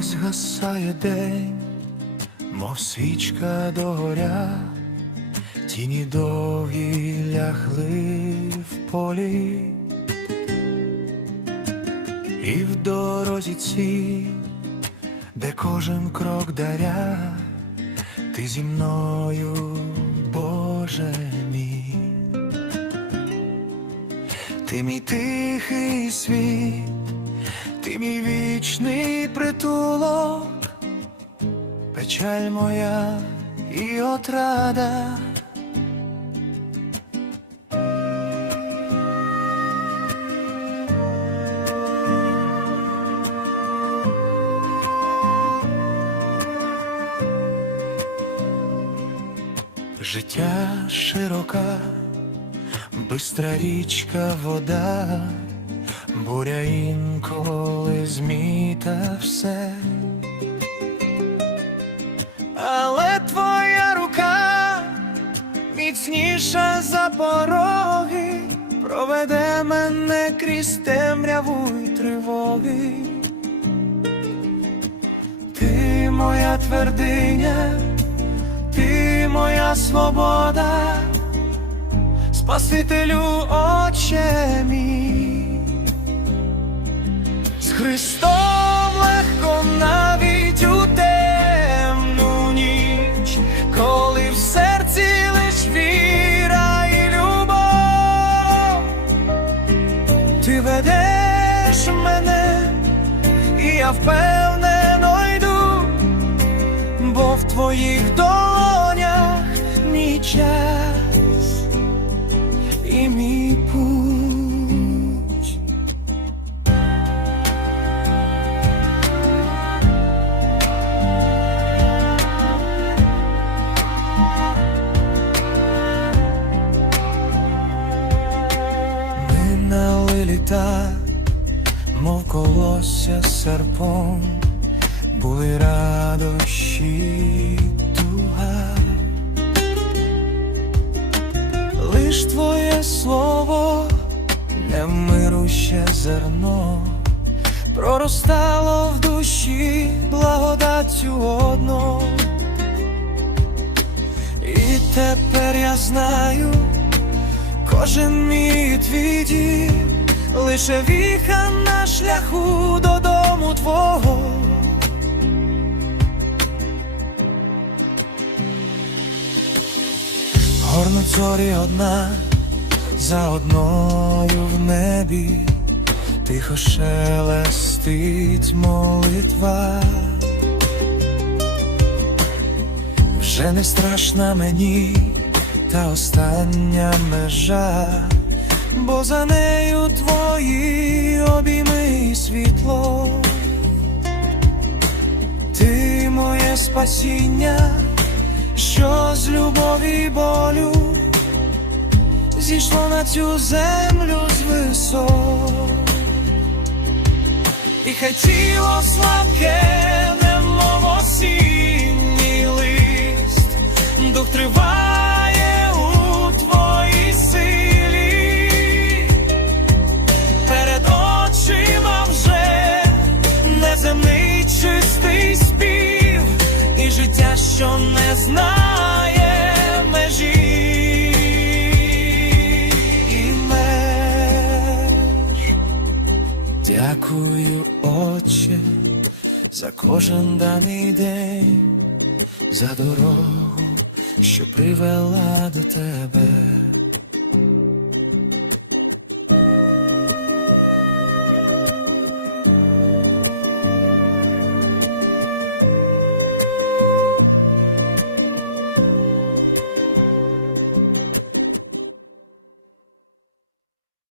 Ось гасає день, мов свічка догоря, тіні довгі лягли в полі, і в дорозі ці, де кожен крок даря, ти зі мною, Боже мій. Ти мій тихий світ, ти мій вічний притулок, печаль моя і отрада. Життя широка, бистра річка вода, буря інколи зміта все. Але твоя рука міцніша за пороги, проведе мене крізь темряву й тривоги. Ти моя твердиня, ти моя свобода, Спасителю Отче мій, Христом легко навіть у темну ніч, коли в серці лиш віра і любов, ти ведеш мене, і я впевнено йду, бо в твоїх долонях літа, мов колосся серпом, були радощі туга. Лиш твоє слово, невмируще зерно, проростало в душі благодаттю одно. І тепер я знаю, кожен мій твій дім, лише віха на шляху додому твого. Горнуть зорі одна за одною в небі, тихо шелестить молитва. Вже не страшна мені та остання межа, бо за нею твої обійми і світло. Ти моє спасіння що з любові болю зійшло на цю землю з висот. І хай тіло слабке, що не знає межі і. Дякую, Отче, за кожен даний день, за дорогу, що привела до тебе.